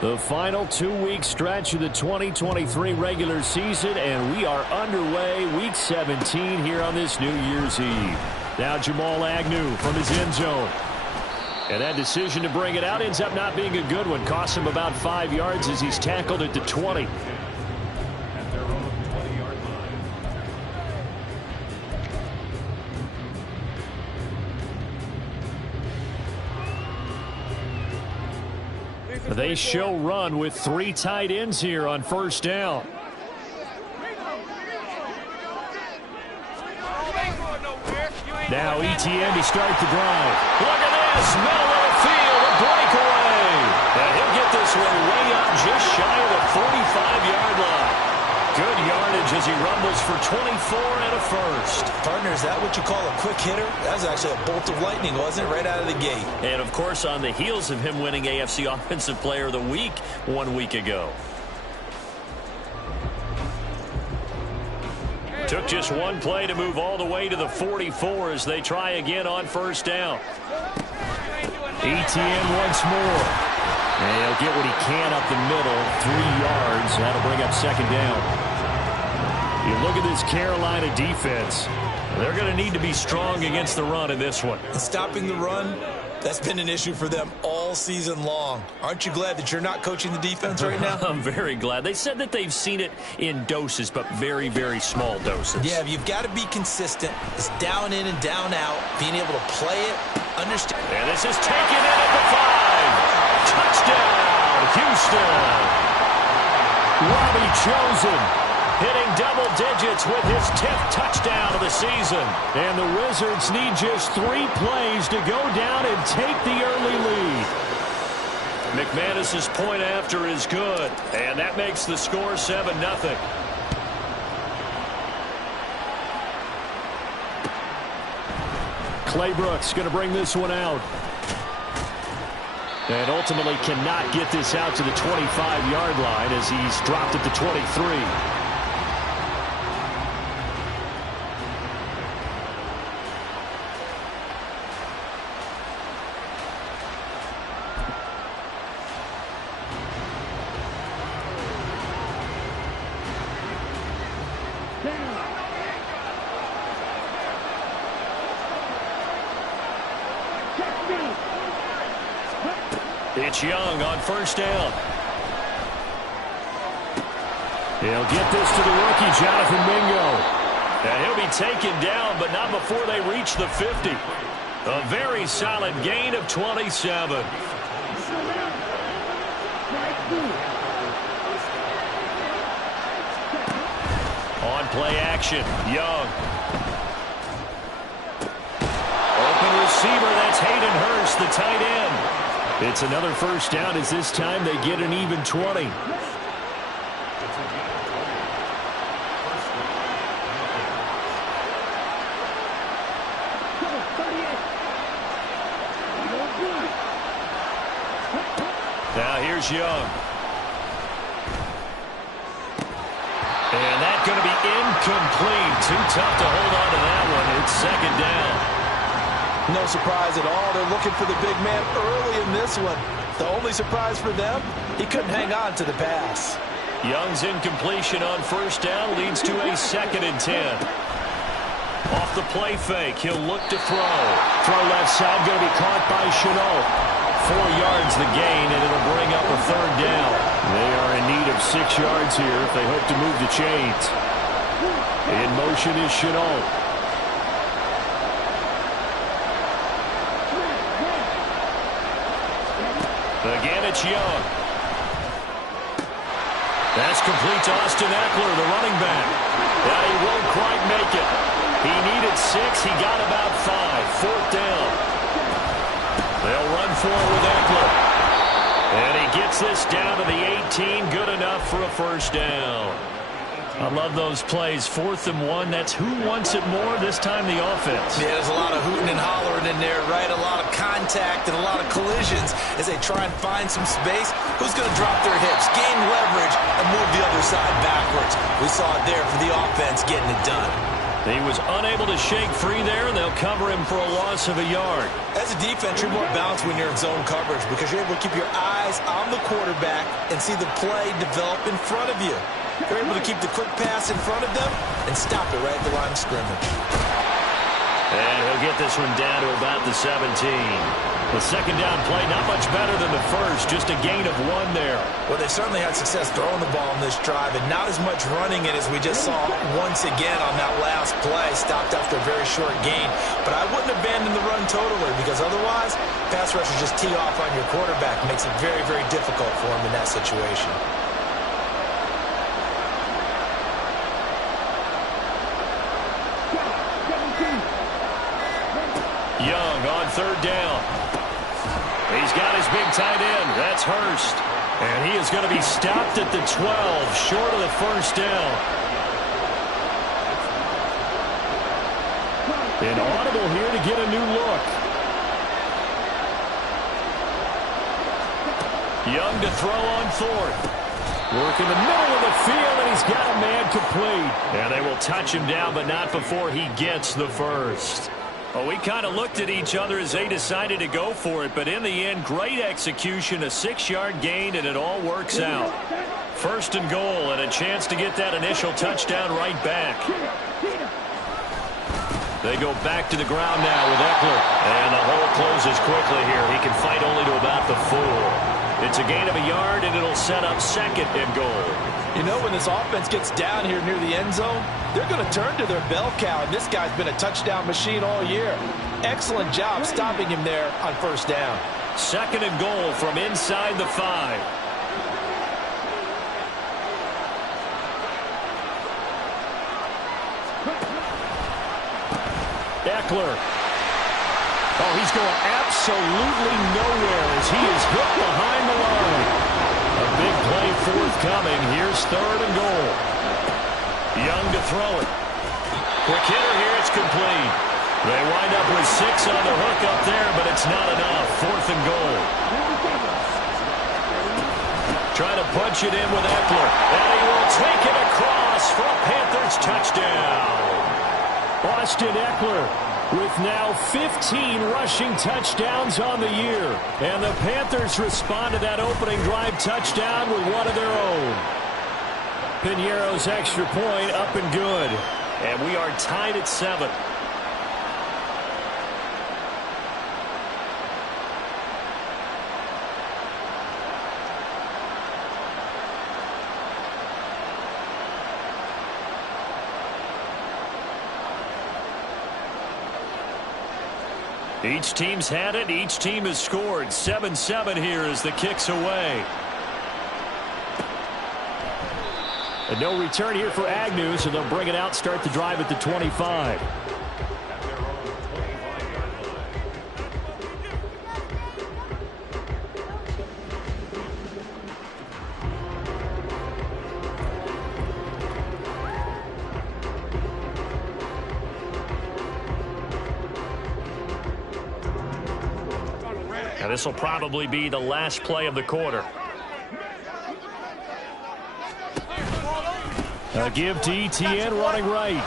The final 2-week stretch of the 2023 regular season, and we are underway week 17 here on this New Year's Eve. Now Jamal Agnew from his end zone. And that decision to bring it out ends up not being a good one. Costs him about 5 yards as he's tackled at the 20. They show run with 3 tight ends here on first down. Now ETN to start the drive. Look at this, middle of the field, a breakaway. And he'll get this one way up just shy of the 45-yard line. Good yardage as he rumbles for 24 and a first. Partner, is that what you call a quick hitter? That was actually a bolt of lightning, wasn't it? Right out of the gate. And, of course, on the heels of him winning AFC Offensive Player of the Week 1 week ago. Took just one play to move all the way to the 44 as they try again on first down. ETN once more. And he'll get what he can up the middle, 3 yards. That'll bring up second down. You look at this Carolina defense. They're going to need to be strong against the run in this one. Stopping the run, that's been an issue for them all season long. Aren't you glad that you're not coaching the defense right now? I'm very glad. They said that they've seen it in doses, but very, very small doses. Yeah, you've got to be consistent. It's down in and down out, being able to play it, understand. And this is taken in at the 5. Touchdown, Houston. Robbie Chosen hitting double digits with his 10th touchdown of the season. And the Wizards need just 3 plays to go down and take the early lead. McManus's point after is good, and that makes the score 7-0. Clay Brooks going to bring this one out. And ultimately cannot get this out to the 25-yard line as he's dropped at the 23. It's Young on first down. He'll get this to the rookie, Jonathan Mingo. And he'll be taken down, but not before they reach the 50. A very solid gain of 27. On play action, Young. Open receiver, that's Hayden Hurst, the tight end. It's another first down as this time they get an even 20. Now here's Young. And that's going to be incomplete. Too tough to hold on to that one. It's second down. No surprise at all. They're looking for the big man early in this one. The only surprise for them, he couldn't hang on to the pass. Young's incompletion on first down leads to a 2nd and 10. Off the play fake, he'll look to throw. Throw left side, going to be caught by Chenault. 4 yards the gain, and it'll bring up a 3rd down. They are in need of 6 yards here if they hope to move the chains. In motion is Chenault. Again, it's Young. That's complete to Austin Eckler, the running back. Now he won't quite make it. He needed 6. He got about 5. 4th down. They'll run for it with Eckler. And he gets this down to the 18. Good enough for a first down. I love those plays. 4th and 1. That's who wants it more, this time the offense. Yeah, there's a lot of hooting and hollering in there, right? A lot of contact and a lot of collisions as they try and find some space. Who's going to drop their hips, gain leverage, and move the other side backwards? We saw it there for the offense getting it done. He was unable to shake free there, and they'll cover him for a loss of a yard. As a defense, you're more balanced when you're in zone coverage because you're able to keep your eyes on the quarterback and see the play develop in front of you. You're able to keep the quick pass in front of them and stop it right at the line of scrimmage. And he'll get this one down to about the 17. The second down play, not much better than the first, just a gain of 1 there. Well, they certainly had success throwing the ball in this drive, and not as much running it as we just saw once again on that last play. Stopped after a very short gain. But I wouldn't abandon the run totally because otherwise, pass rushers just tee off on your quarterback. Makes it very, very difficult for him in that situation. Young on third down. He's got his big tight end. That's Hurst. And he is going to be stopped at the 12, short of the first down. An audible here to get a new look. Young to throw on fourth. Work in the middle of the field, and he's got a man complete. And they will touch him down, but not before he gets the first. Well, we kind of looked at each other as they decided to go for it, but in the end, great execution, a 6-yard gain, and it all works out. First and goal, and a chance to get that initial touchdown right back. They go back to the ground now with Eckler, and the hole closes quickly here. He can fight only to about the 4. It's a gain of a yard, and it'll set up second and goal. You know, when this offense gets down here near the end zone, they're going to turn to their bell cow, and this guy's been a touchdown machine all year. Excellent job stopping him there on first down. Second and goal from inside the 5. Eckler. Oh, he's going absolutely nowhere as he is hit behind the line. A big play forthcoming. Here's third and goal. Young to throw it. Quick hitter here. It's complete. They wind up with 6 on the hook up there, but it's not enough. Fourth and goal. Trying to punch it in with Eckler. And he will take it across for a Panthers touchdown. Austin Eckler with now 15 rushing touchdowns on the year. And the Panthers respond to that opening drive touchdown with one of their own. Piñeiro's extra point up and good. And we are tied at 7. Each team's had it. Each team has scored. 7-7 here as the kick's away. And no return here for Agnew, so they'll bring it out, start the drive at the 25. This will probably be the last play of the quarter. A give to Etienne running right.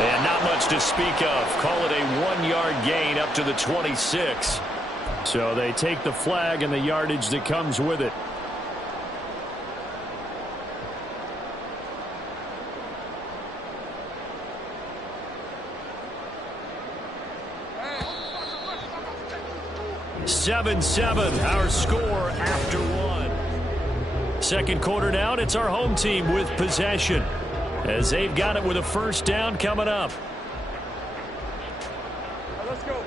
And not much to speak of. Call it a 1-yard gain up to the 26. So they take the flag and the yardage that comes with it. (7-7) our score after 1. Second quarter now, and it's our home team with possession as they've got it with a first down coming up. Let's go.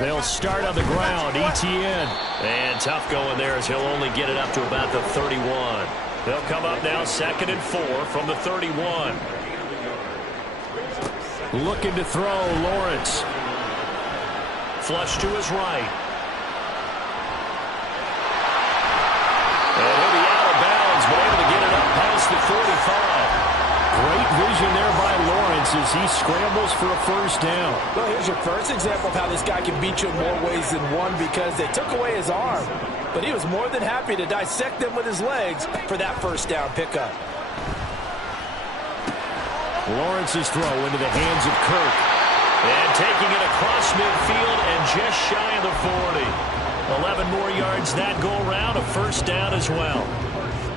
They'll start on the ground. Etienne. And tough going there as he'll only get it up to about the 31. They'll come up now 2nd and 4 from the 31. Looking to throw, Lawrence. Flush to his right. And he'll be out of bounds, but able to get it up past the 45. Great vision there by Lawrence as he scrambles for a first down. Well, here's your first example of how this guy can beat you in more ways than one because they took away his arm. But he was more than happy to dissect them with his legs for that first down pickup. Lawrence's throw into the hands of Kirk. And taking it across midfield and just shy of the 40. 11 more yards that go around, a first down as well.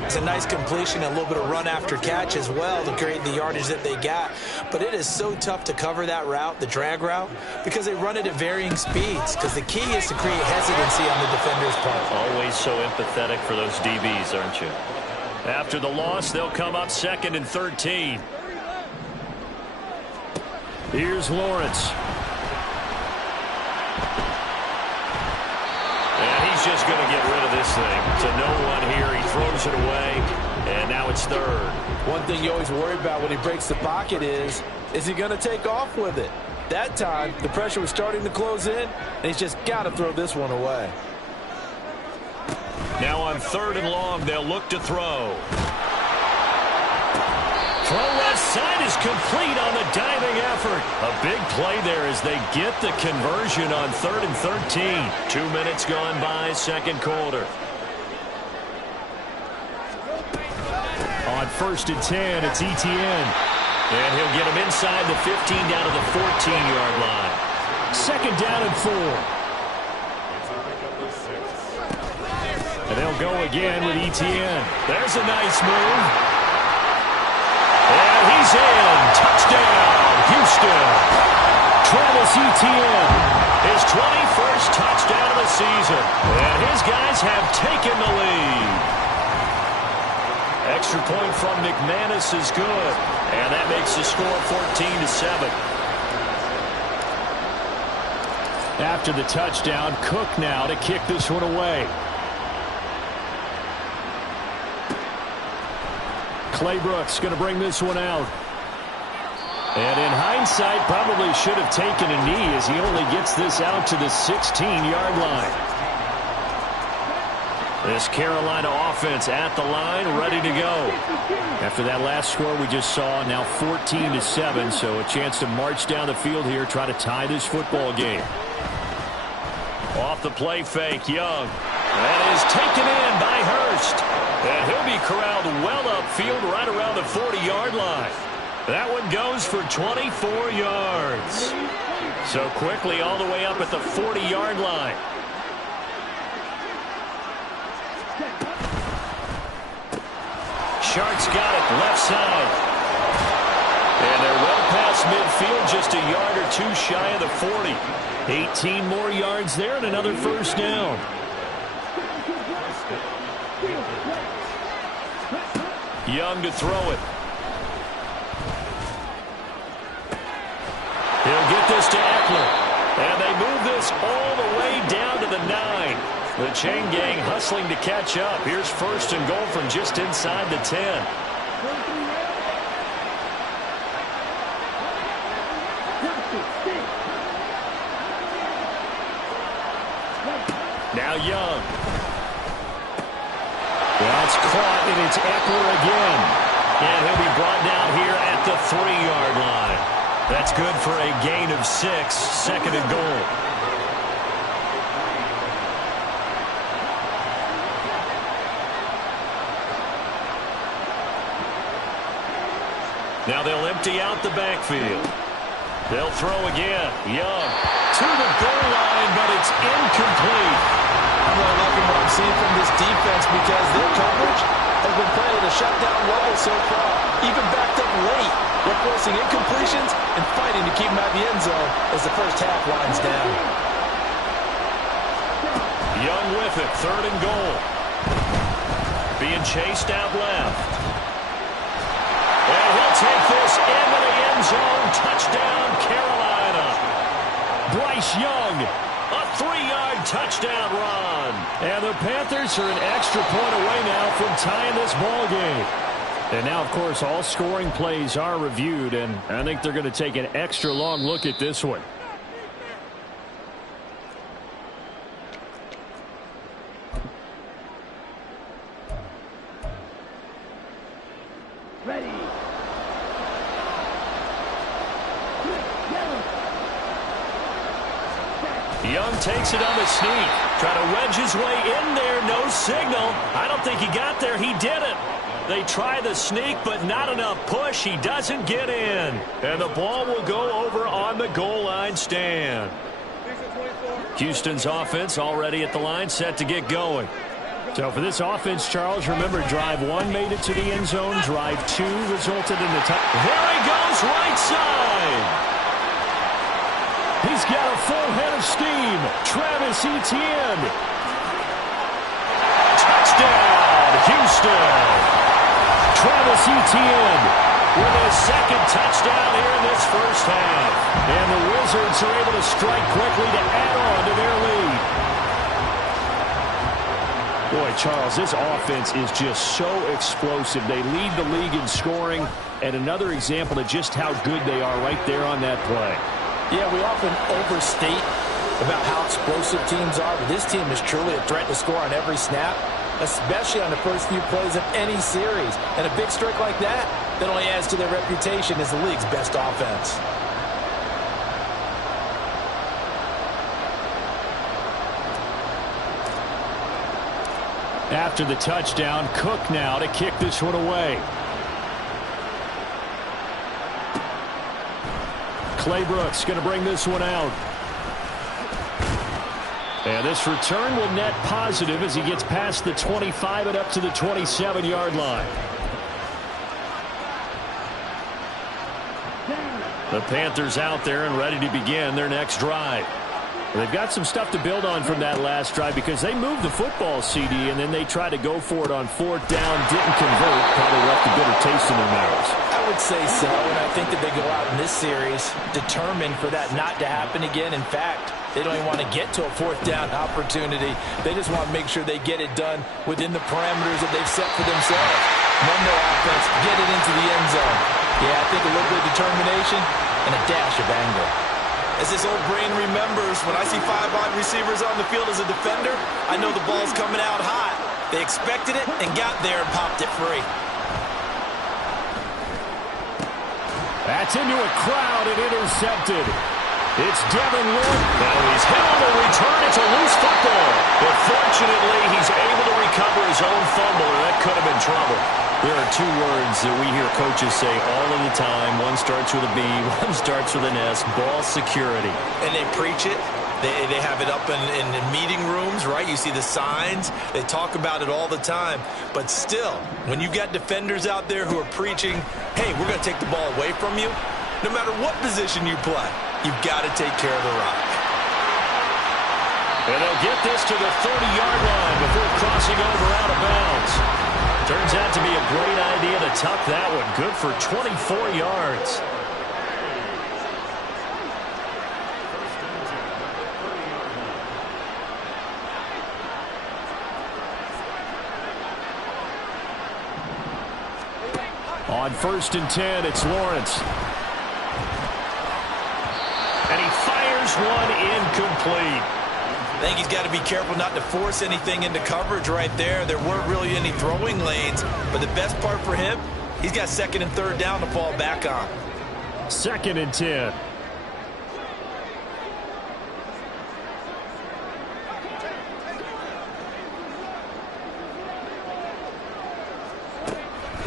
It's a nice completion, a little bit of run after catch as well to create the yardage that they got. But it is so tough to cover that route, the drag route, because they run it at varying speeds. Because the key is to create hesitancy on the defender's part. Always so empathetic for those DBs, aren't you? After the loss, they'll come up 2nd and 13. Here's Lawrence. And he's just going to get rid of this thing. To no one here, he throws it away, and now it's 3rd. One thing you always worry about when he breaks the pocket is he going to take off with it? That time, the pressure was starting to close in, and he's just got to throw this one away. Now on 3rd and long, they'll look to throw. Throw left side is complete on the diving effort. A big play there as they get the conversion on 3rd and 13. 2 minutes gone by, 2nd quarter. On 1st and 10, it's Etienne. And he'll get him inside the 15 down to the 14-yard line. 2nd down and 4. And they'll go again with Etienne. There's a nice move. And he's in. Touchdown, Houston. Travis Etienne. His 21st touchdown of the season. And his guys have taken the lead. Extra point from McManus is good. And that makes the score 14-7. After the touchdown, Cook now to kick this one away. Clay Brooks going to bring this one out. And in hindsight, probably should have taken a knee as he only gets this out to the 16-yard line. This Carolina offense at the line, ready to go. After that last score we just saw, now 14-7, so a chance to march down the field here, try to tie this football game. Off the play fake, Young. That is taken in by Hurst. And he'll be corralled well upfield right around the 40-yard line. That one goes for 24 yards. So quickly all the way up at the 40-yard line. Sharks got it left side. And they're well past midfield, just a yard or two shy of the 40. 18 more yards there and another first down. Young to throw it. He'll get this to Eckler. And they move this all the way down to the 9. The chain gang hustling to catch up. Here's 1st and goal from just inside the 10. Now Young. That's caught, and it's Eckler again. And he'll be brought down here at the 3-yard line. That's good for a gain of 6, 2nd and goal. Now they'll empty out the backfield. They'll throw again. Young to the goal line, but it's incomplete. I'm really liking what I'm seeing from this defense because their coverage has been playing at a shutdown level so far. Even backed up late, they're forcing incompletions and fighting to keep them out of the end zone as the first half winds down. Young with it, 3rd and goal. Being chased out left. And he'll take this into the end zone. Touchdown, Carolina. Bryce Young. A 3-yard touchdown run. And the Panthers are an extra point away now from tying this ball game. And now, of course, all scoring plays are reviewed, and I think they're going to take an extra long look at this one. one takes it on the sneak. Try to wedge his way in there. No signal. I don't think he got there. He didn't. They try the sneak, but not enough push. He doesn't get in. And the ball will go over on the goal line stand. Houston's offense already at the line, set to get going. So for this offense, Charles, remember, drive one made it to the end zone. Drive two resulted in the touchdown. There he goes, right side. He's got a full head of steam. Travis Etienne. Touchdown, Houston. Travis Etienne with his second touchdown here in this first half. And the Wizards are able to strike quickly to add on to their lead. Boy, Charles, this offense is just so explosive. They lead the league in scoring, and another example of just how good they are right there on that play. Yeah, we often overstate about how explosive teams are, but this team is truly a threat to score on every snap, especially on the first few plays of any series. And a big streak like that only adds to their reputation as the league's best offense. After the touchdown, Cook now to kick this one away. Clay Brooks going to bring this one out. And this return will net positive as he gets past the 25 and up to the 27-yard line. The Panthers out there and ready to begin their next drive. They've got some stuff to build on from that last drive because they moved the football, CD, and then they tried to go for it on fourth down, didn't convert, probably left a bitter taste in their mouths. I would say so, and I think that they go out in this series determined for that not to happen again. In fact, they don't even want to get to a fourth down opportunity. They just want to make sure they get it done within the parameters that they've set for themselves. Run their offense, get it into the end zone. Yeah, I think a little bit of determination and a dash of anger. As this old brain remembers, when I see 5 wide receivers on the field as a defender, I know the ball's coming out hot. They expected it and got there and popped it free. That's into a crowd and intercepted. It's Devin Lloyd. Now he's hit on the return. It's a loose football. But fortunately, he's able to recover his own fumble, or that could have been trouble. There are two words that we hear coaches say all of the time. One starts with a B, one starts with an S, ball security. And they preach it. They have it up in meeting rooms, right? You see the signs. They talk about it all the time. But still, when you've got defenders out there who are preaching, hey, we're going to take the ball away from you, no matter what position you play, you've got to take care of the rock. And they'll get this to the 30-yard line before crossing over out of bounds. Turns out to be a great idea to tuck that one. Good for 24 yards. On 1st and 10, it's Lawrence. And he fires one incomplete. I think he's got to be careful not to force anything into coverage right there. There weren't really any throwing lanes, but the best part for him, he's got 2nd and 3rd down to fall back on. 2nd and 10.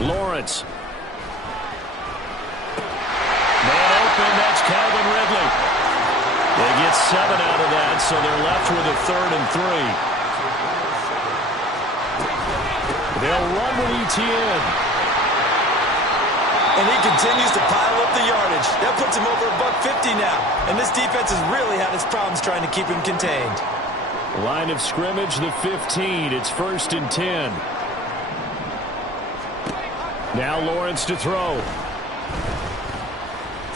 Lawrence. Man open, that's Calvin Ridley. They get 7 out of that, so they're left with a 3rd and 3. They'll run with Etienne. And he continues to pile up the yardage. That puts him over $150 now. And this defense has really had its problems trying to keep him contained. Line of scrimmage, the 15. It's 1st and 10. Now Lawrence to throw.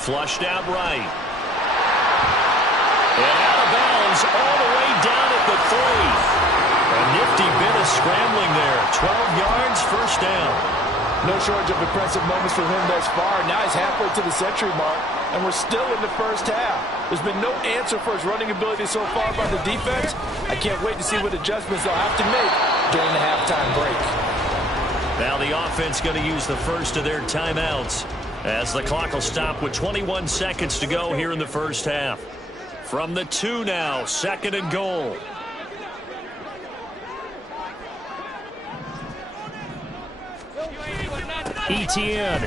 Flushed out right. And out of bounds all the way down at the 3. A nifty bit of scrambling there. 12 yards, 1st down. No shortage of impressive moments for him thus far. Now he's halfway to the century mark, and we're still in the first half. There's been no answer for his running ability so far by the defense. I can't wait to see what adjustments they'll have to make during the halftime break. Now the offense going to use the first of their timeouts as the clock will stop with 21 seconds to go here in the first half. From the 2 now, 2nd and goal. Etienne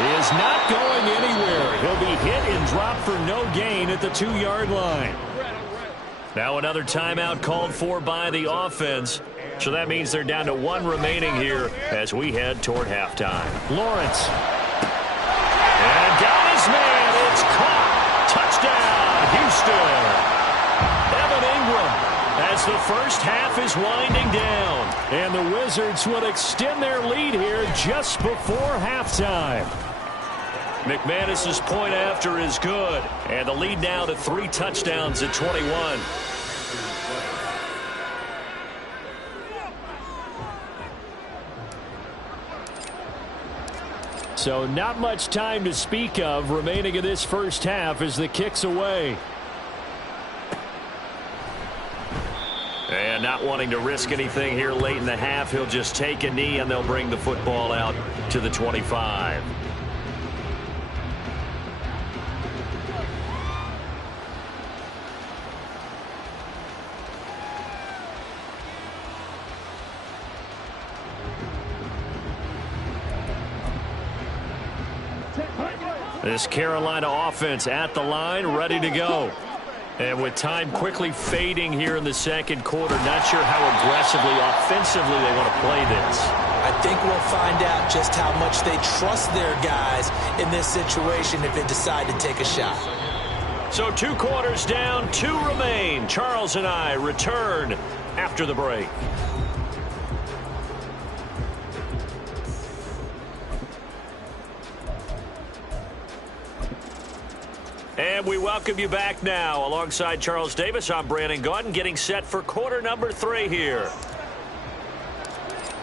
is not going anywhere. He'll be hit and dropped for no gain at the 2-yard line. Now another timeout called for by the offense. So that means they're down to 1 remaining here as we head toward halftime. Lawrence. And got his man. It's caught. Touchdown, Houston. Evan Ingram as the first half is winding down. And the Wizards will extend their lead here just before halftime. McManus's point after is good. And the lead now to 3 touchdowns at 21. So not much time to speak of remaining in this first half as the kick's away. And not wanting to risk anything here late in the half, he'll just take a knee and they'll bring the football out to the 25. This Carolina offense at the line, ready to go. And with time quickly fading here in the second quarter, not sure how aggressively, offensively they want to play this. I think we'll find out just how much they trust their guys in this situation if they decide to take a shot. So 2 quarters down, 2 remain. Charles and I return after the break. And we welcome you back now. Alongside Charles Davis, I'm Brandon Gaudin, getting set for quarter number 3 here.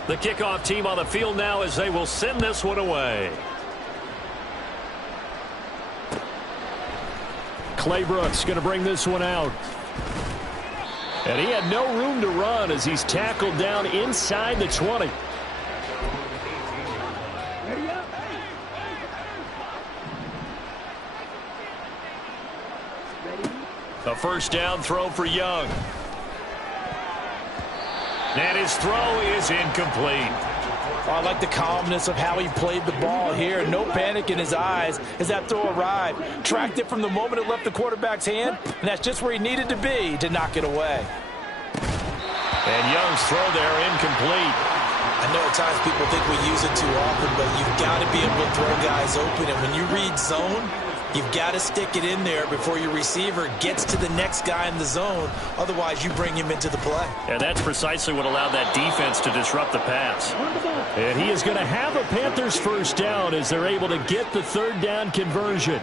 The kickoff team on the field now as they will send this one away. Clay Brooks going to bring this one out. And he had no room to run as he's tackled down inside the 20. A first down throw for Young. And his throw is incomplete. I like the calmness of how he played the ball here. No panic in his eyes as that throw arrived. Tracked it from the moment it left the quarterback's hand, and that's just where he needed to be to knock it away. And Young's throw there incomplete. I know at times people think we use it too often, but you've got to be able to throw guys open. And when you read zone, you've got to stick it in there before your receiver gets to the next guy in the zone. Otherwise, you bring him into the play. And that's precisely what allowed that defense to disrupt the pass. And he is going to have a Panthers first down as they're able to get the third down conversion.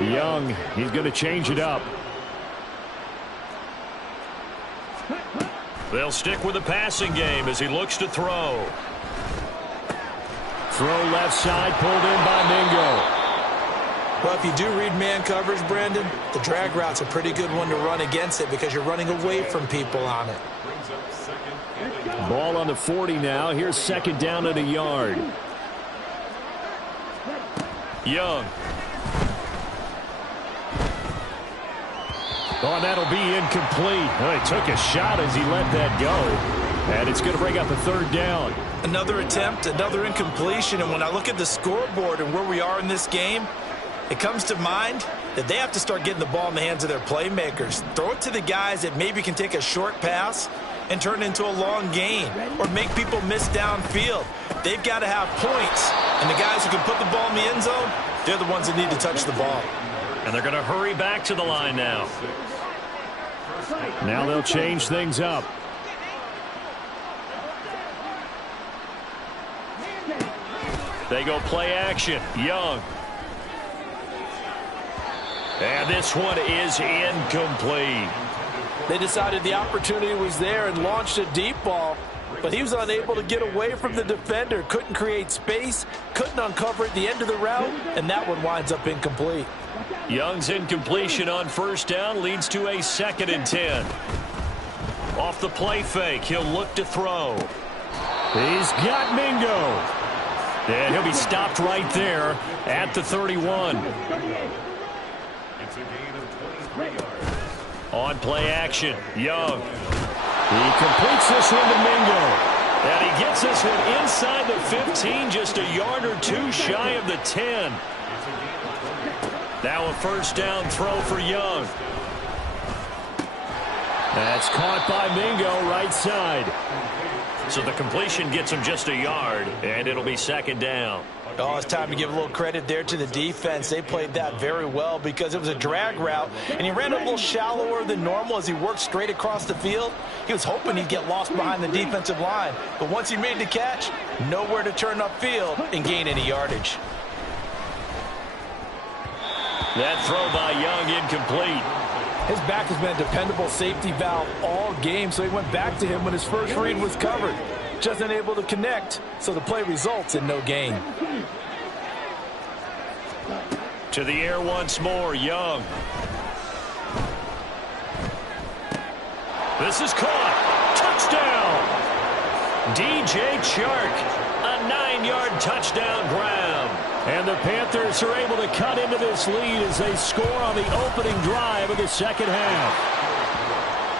Young, he's going to change it up. They'll stick with the passing game as he looks to throw. Throw left side, pulled in by Mingo. Well, if you do read man coverage, Brandon, the drag route's a pretty good one to run against it because you're running away from people on it. Ball on the 40 now. Here's second down at a yard. Young. Oh, that'll be incomplete. Oh, he took a shot as he let that go. And it's going to bring up a third down. Another attempt, another incompletion. And when I look at the scoreboard and where we are in this game, it comes to mind that they have to start getting the ball in the hands of their playmakers. Throw it to the guys that maybe can take a short pass and turn it into a long gain or make people miss downfield. They've got to have points. And the guys who can put the ball in the end zone, they're the ones that need to touch the ball. And they're going to hurry back to the line now. Now they'll change things up. They go play action. Young. And this one is incomplete. They decided the opportunity was there and launched a deep ball, but he was unable to get away from the defender. Couldn't create space, couldn't uncover at the end of the route, and that one winds up incomplete. Young's incompletion on first down leads to a 2nd and 10. Off the play fake, he'll look to throw. He's got Mingo. And he'll be stopped right there at the 31. On play action, Young. He completes this one to Mingo. And he gets this one inside the 15, just a yard or two shy of the 10. Now a first down throw for Young. That's caught by Mingo right side. So the completion gets him just a yard, and it'll be second down. Oh, it's time to give a little credit there to the defense. They played that very well because it was a drag route, and he ran a little shallower than normal as he worked straight across the field. He was hoping he'd get lost behind the defensive line, but once he made the catch, nowhere to turn upfield and gain any yardage. That throw by Young incomplete. His back has been a dependable safety valve all game, so he went back to him when his first read was covered. Just unable to connect, so the play results in no gain. To the air once more, Young. This is caught. Touchdown! DJ Chark, a 9-yard touchdown grab. And the Panthers are able to cut into this lead as they score on the opening drive of the second half.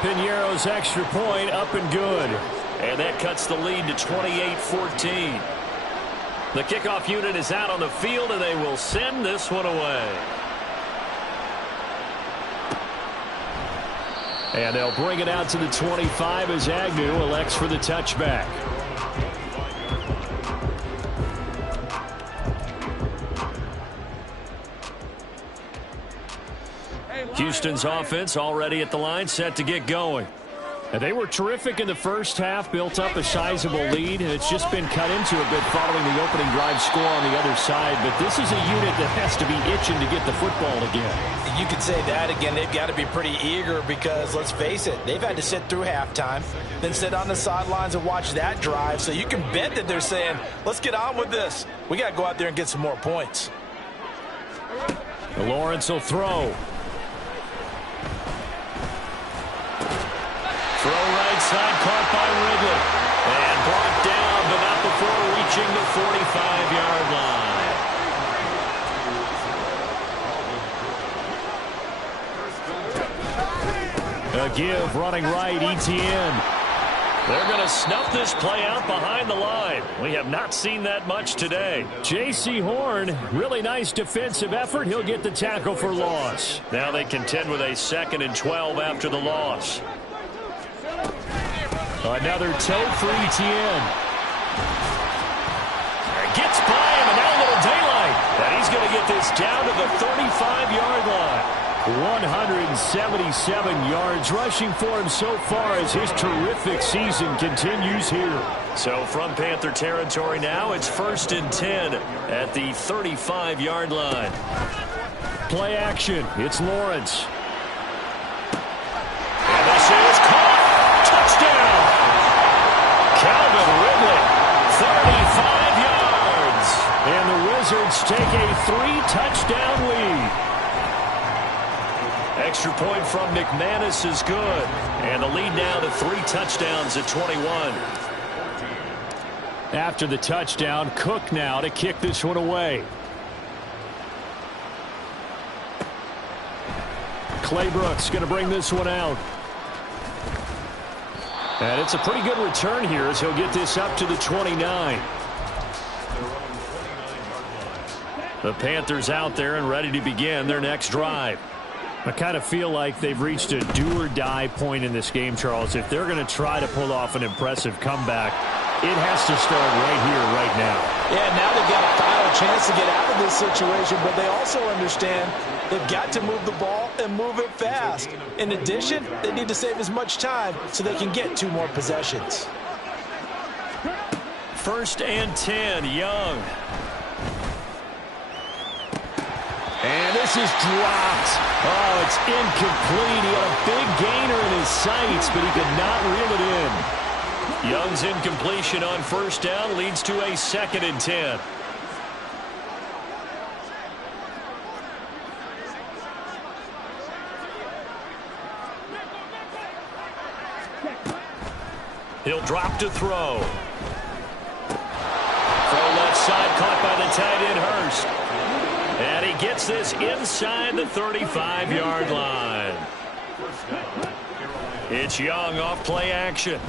Piñeiro's extra point up and good. And that cuts the lead to 28-14. The kickoff unit is out on the field, and they will send this one away. And they'll bring it out to the 25 as Agnew elects for the touchback. Houston's offense already at the line, set to get going. And they were terrific in the first half, built up a sizable lead, and it's just been cut into a bit following the opening drive score on the other side. But this is a unit that has to be itching to get the football again. You could say that again. They've got to be pretty eager because, let's face it, they've had to sit through halftime, then sit on the sidelines and watch that drive. So you can bet that they're saying, let's get on with this. We got to go out there and get some more points. Lawrence will throw. Throw right side, caught by Ridley. And brought down, but not before reaching the 45-yard line. A give, running right, Etienne. They're going to snuff this play out behind the line. We have not seen that much today. J.C. Horn, really nice defensive effort. He'll get the tackle for loss. Now they contend with a 2nd and 12 after the loss. Another toe for Etienne. Gets by him, and now a little daylight. And he's going to get this down to the 35-yard line. 177 yards rushing for him so far as his terrific season continues here. So from Panther territory now, it's 1st and 10 at the 35-yard line. Play action. It's Lawrence. And this is caught. Touchdown! Calvin Ridley, 35 yards. And the Wizards take a 3-touchdown lead. Extra point from McManus is good. And the lead now to 3 touchdowns at 21. After the touchdown, Cook now to kick this one away. Clay Brooks going to bring this one out. And it's a pretty good return here as he'll get this up to the 29. The Panthers out there and ready to begin their next drive. I kind of feel like they've reached a do-or-die point in this game, Charles. If they're going to try to pull off an impressive comeback, it has to start right here, right now. Yeah, now they've got a final chance to get out of this situation, but they also understand they've got to move the ball and move it fast. In addition, they need to save as much time so they can get 2 more possessions. 1st and 10, Young. And this is dropped. Oh, it's incomplete. He had a big gainer in his sights, but he could not reel it in. Young's incompletion on 1st down leads to a 2nd and 10. He'll drop to throw. Throw left outside, caught by the tight end Hurst. And he gets this inside the 35-yard line. It's Young off play action. And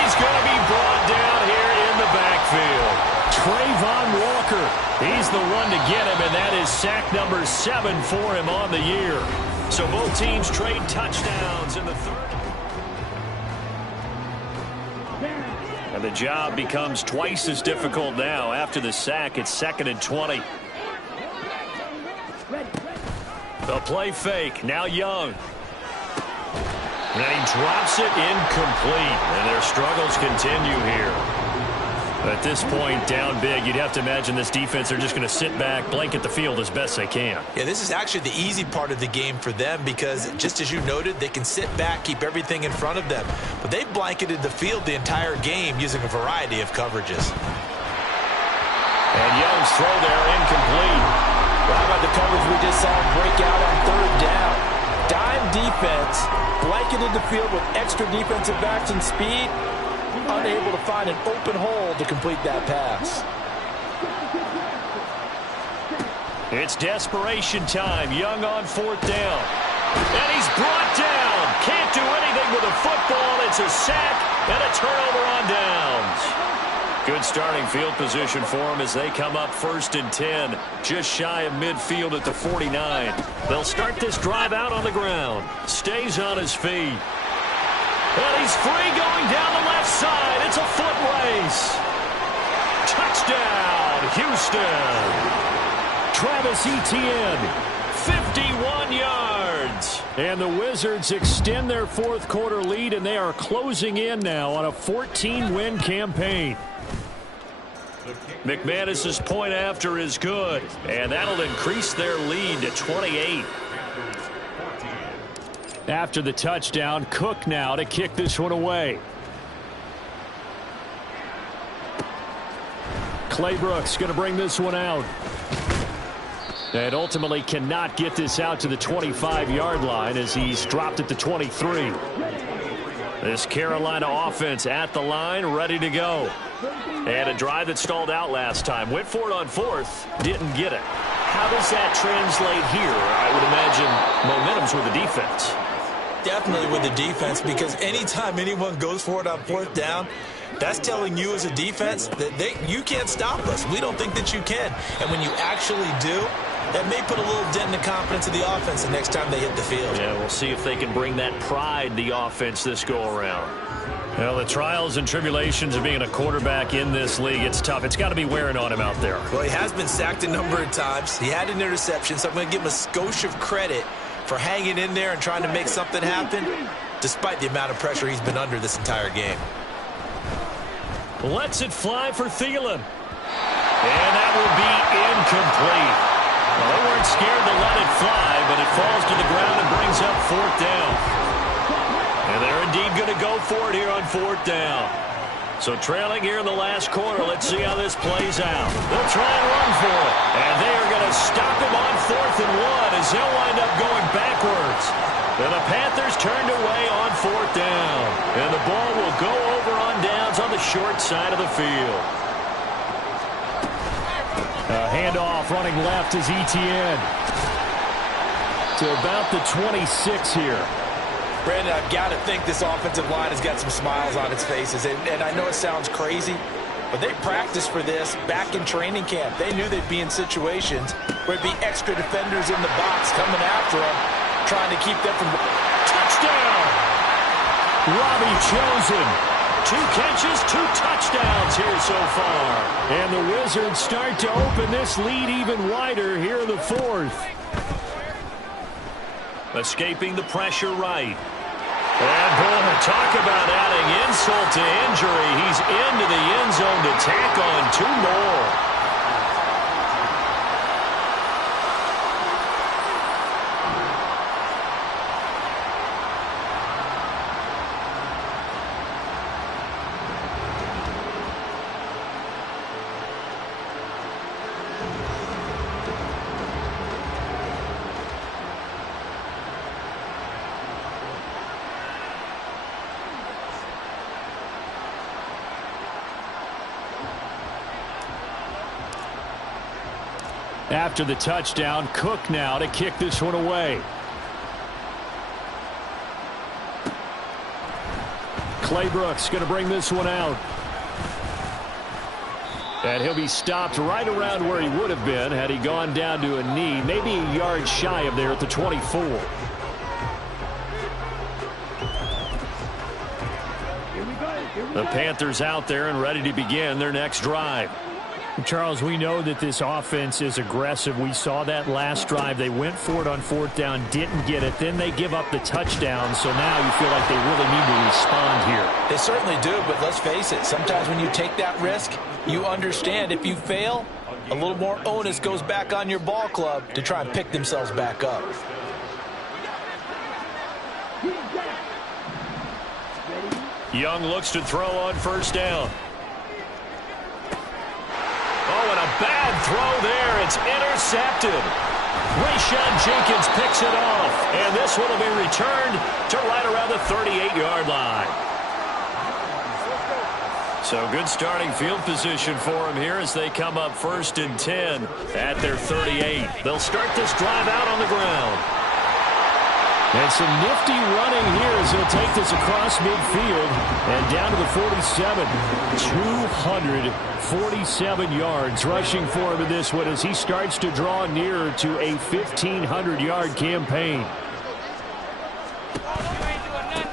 he's going to be brought down here in the backfield. Trayvon Walker, he's the one to get him, and that is sack number 7 for him on the year. So both teams trade touchdowns in the third. And the job becomes twice as difficult now. After the sack, it's 2nd and 20. The play fake. Now Young. And he drops it incomplete. And their struggles continue here. At this point, down big, you'd have to imagine this defense are just going to sit back, blanket the field as best they can. Yeah, this is actually the easy part of the game for them because, just as you noted, they can sit back, keep everything in front of them. But they've blanketed the field the entire game using a variety of coverages. And Young's throw there incomplete. How about the coverage we just saw break out on 3rd down? Dime defense, blanketed the field with extra defensive backs and speed, unable to find an open hole to complete that pass. It's desperation time. Young on 4th down. And he's brought down. Can't do anything with a football. It's a sack and a turnover on downs. Good starting field position for him as they come up 1st and 10. Just shy of midfield at the 49. They'll start this drive out on the ground. Stays on his feet. And he's free going down the left side. It's a foot race. Touchdown, Houston. Travis Etienne, 51 yards. And the Wizards extend their 4th quarter lead, and they are closing in now on a 14-win campaign. McManus's point after is good, and that'll increase their lead to 28. After the touchdown, Cook now to kick this one away. Clay Brooks going to bring this one out. And ultimately cannot get this out to the 25-yard line as he's dropped at the 23. This Carolina offense at the line, ready to go. And a drive that stalled out last time. Went for it on 4th, didn't get it. How does that translate here? I would imagine momentum's with the defense. Definitely with the defense, because anytime anyone goes for it on 4th down, that's telling you as a defense that you can't stop us. We don't think that you can. And when you actually do, that may put a little dent in the confidence of the offense the next time they hit the field. Yeah, we'll see if they can bring that pride, the offense, this go-around. Well, the trials and tribulations of being a quarterback in this league, it's tough. It's got to be wearing on him out there. Well, he has been sacked a number of times. He had an interception, so I'm going to give him a skosh of credit for hanging in there and trying to make something happen, despite the amount of pressure he's been under this entire game. Lets it fly for Thielen. And that will be incomplete. Well, they weren't scared to let it fly, but it falls to the ground and brings up 4th down. And they're indeed going to go for it here on 4th down. So trailing here in the last quarter, let's see how this plays out. They'll try and run for it. And they are going to stop him on 4th and 1 as they'll wind up going backwards. And the Panthers turned away on 4th down. And the ball will go over on downs on the short side of the field. A handoff running left is Etienne. To about the 26 here. Brandon, I've got to think this offensive line has got some smiles on its faces. And I know it sounds crazy, but they practiced for this back in training camp. They knew they'd be in situations where there'd be extra defenders in the box coming after them, trying to keep them from... Touchdown! Robbie Chosen. 2 catches, 2 touchdowns here so far. And the Wizards start to open this lead even wider here in the 4th. Escaping the pressure right. And boy, talk about adding insult to injury. He's into the end zone to tack on 2 more. After the touchdown, Cook now to kick this one away. Clay Brooks going to bring this one out. And he'll be stopped right around where he would have been had he gone down to a knee, maybe a yard shy of there at the 24. The Panthers out there and ready to begin their next drive. Charles, we know that this offense is aggressive. We saw that last drive. They went for it on 4th down, didn't get it. Then they give up the touchdown, so now you feel like they really need to respond here. They certainly do, but let's face it. Sometimes when you take that risk, you understand if you fail, a little more onus goes back on your ball club to try and pick themselves back up. Young looks to throw on 1st down. Oh, and a bad throw there. It's intercepted. Rayshawn Jenkins picks it off. And this one will be returned to right around the 38-yard line. So good starting field position for him here as they come up 1st and 10 at their 38. They'll start this drive out on the ground. And some nifty running here as he'll take this across midfield and down to the 47. 247 yards rushing for him in this one as he starts to draw nearer to a 1,500-yard campaign.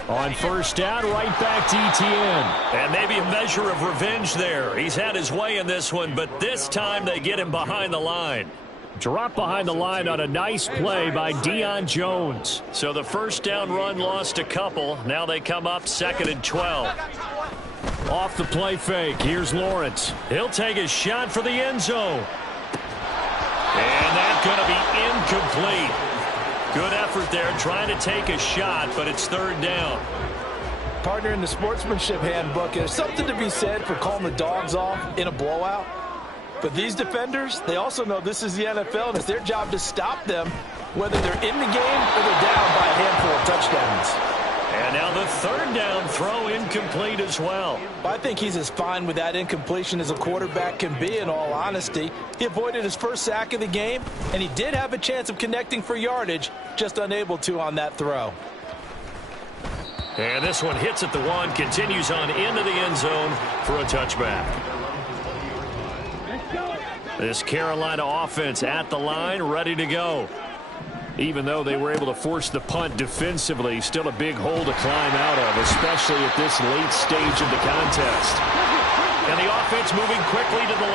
On 1st down, right back to Etienne. And maybe a measure of revenge there. He's had his way in this one, but this time they get him behind the line. Drop behind the line on a nice play by Deion Jones. So the 1st down run lost a couple. Now they come up 2nd and 12. Off the play fake. Here's Lawrence. He'll take a shot for the end zone. And that's going to be incomplete. Good effort there trying to take a shot, but it's 3rd down. Partner, in the sportsmanship handbook, there's something to be said for calling the dogs off in a blowout. But these defenders, they also know this is the NFL, and it's their job to stop them, whether they're in the game or they're down by a handful of touchdowns. And now the 3rd down throw incomplete as well. I think he's as fine with that incompletion as a quarterback can be, in all honesty. He avoided his 1st sack of the game, and he did have a chance of connecting for yardage, just unable to on that throw. And this one hits at the 1, continues on into the end zone for a touchback. This Carolina offense at the line, ready to go. Even though they were able to force the punt defensively, still a big hole to climb out of, especially at this late stage of the contest. And the offense moving quickly to the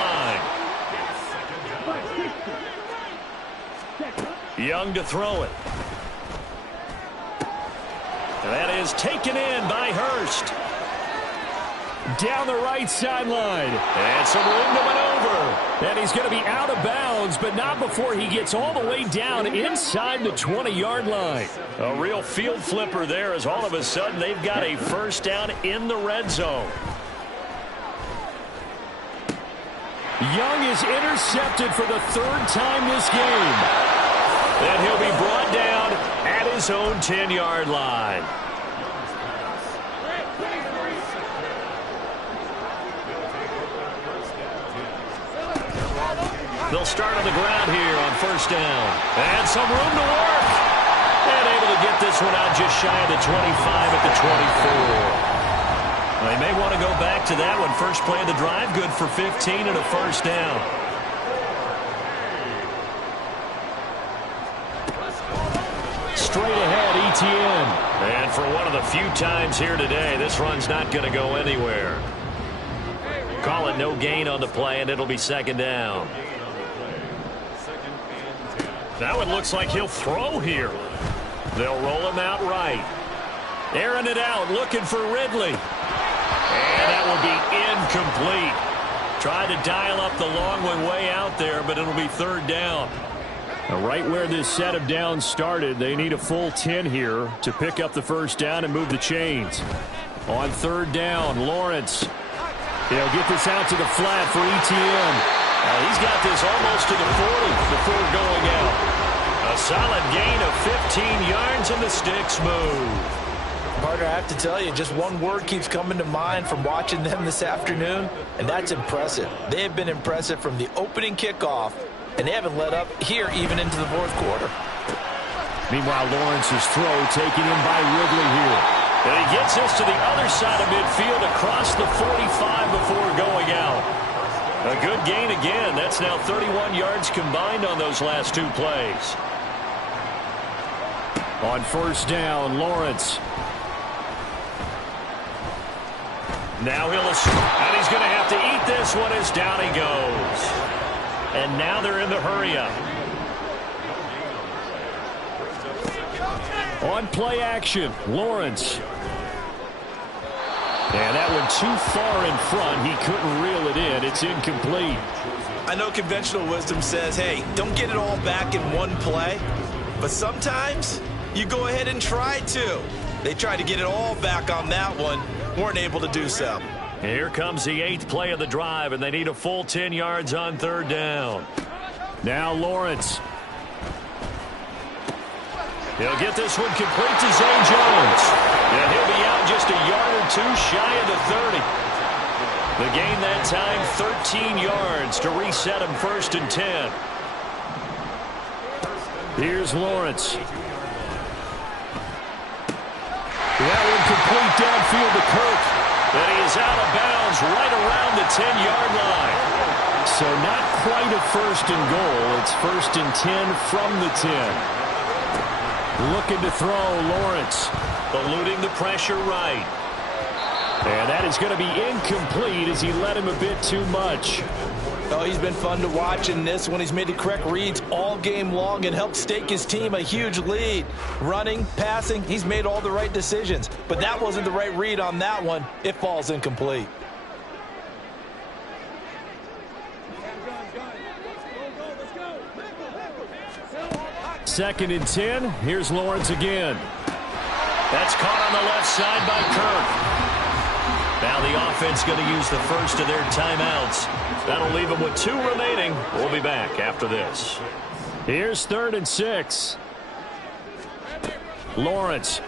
line. Young to throw it. And that is taken in by Hurst. Down the right sideline. And some room to maneuver. And he's going to be out of bounds, but not before he gets all the way down inside the 20-yard line. A real field flipper there as all of a sudden they've got a 1st down in the red zone. Young is intercepted for the 3rd time this game. And he'll be brought down at his own 10-yard line. They'll start on the ground here on 1st down. And some room to work. And able to get this one out just shy of the 25 at the 24. They may want to go back to that one. First play of the drive, good for 15 and a 1st down. Straight ahead, Etienne. And for one of the few times here today, this run's not going to go anywhere. Call it no gain on the play, and it'll be 2nd down. Now it looks like he'll throw here. They'll roll him out right. Airing it out, looking for Ridley. And that will be incomplete. Tried to dial up the long one way out there, but it'll be 3rd down. Now right where this set of downs started, they need a full 10 here to pick up the 1st down and move the chains. On 3rd down, Lawrence. He'll get this out to the flat for Etienne. He's got this almost to the 40 before going out. A solid gain of 15 yards and the sticks move. Partner, I have to tell you, just one word keeps coming to mind from watching them this afternoon, and that's impressive. They have been impressive from the opening kickoff and they haven't let up here even into the fourth quarter. Meanwhile, Lawrence's throw taken in by Ridley here. And he gets this to the other side of midfield across the 45 before going out. A good gain again. That's now 31 yards combined on those last two plays. On first down, Lawrence. Now and he's going to have to eat this one as down he goes. And now they're in the hurry-up. On play action, Lawrence. And that one too far in front. He couldn't reel it in. It's incomplete. I know conventional wisdom says, hey, don't get it all back in one play. But sometimes you go ahead and try to. They tried to get it all back on that one. Weren't able to do so. Here comes the 8th play of the drive, and they need a full 10 yards on third down. Now Lawrence. He'll get this one complete to Zay Jones. And he'll be out just a yard or two shy of the 30. The gain that time, 13 yards to reset him 1st and 10. Here's Lawrence. That one complete downfield to Kirk. And he is out of bounds right around the 10-yard line. So not quite a 1st and goal. It's 1st and 10 from the 10. Looking to throw, Lawrence. Eluding the pressure right. And that is going to be incomplete as he let him a bit too much. Oh, he's been fun to watch in this one. He's made the correct reads all game long and helped stake his team a huge lead. Running, passing, he's made all the right decisions. But that wasn't the right read on that one. It falls incomplete. Second and 10. Here's Lawrence again. That's caught on the left side by Kirk. Now the offense going to use the first of their timeouts. That'll leave them with 2 remaining. We'll be back after this. Here's 3rd and 6. Lawrence.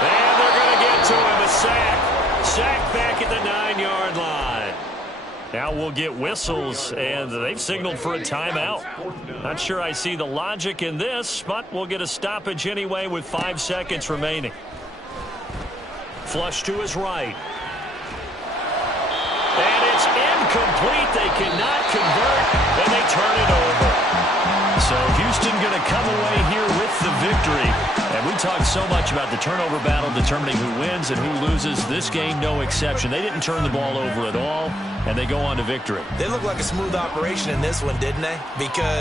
And they're going to get to him. A sack. Sack back at the 9-yard line. Now we'll get whistles, and they've signaled for a timeout. Not sure I see the logic in this, but we'll get a stoppage anyway with 5 seconds remaining. Flush to his right. And it's incomplete. They cannot convert, and they turn it over. So Houston going to come away here with the victory. And we talked so much about the turnover battle determining who wins and who loses. This game, no exception. They didn't turn the ball over at all, and they go on to victory. They look like a smooth operation in this one, didn't they? Because